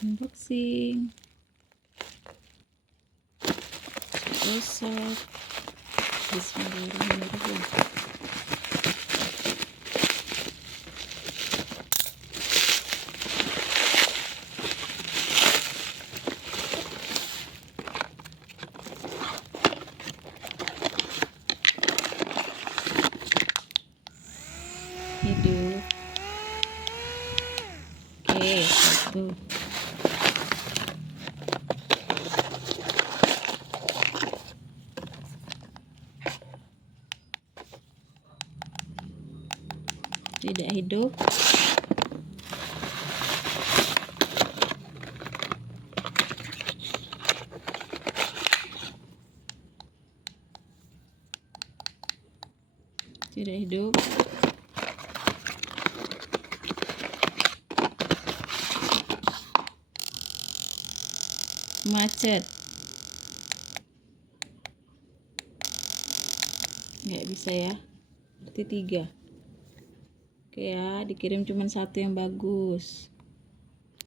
Unboxing. Rusak. Bismillahirrahmanirrahim. Hidup. Oke, satu. Tidak hidup. Tidak hidup. Macet. Nggak bisa ya. Berarti 3. Oke ya, dikirim cuma 1 yang bagus.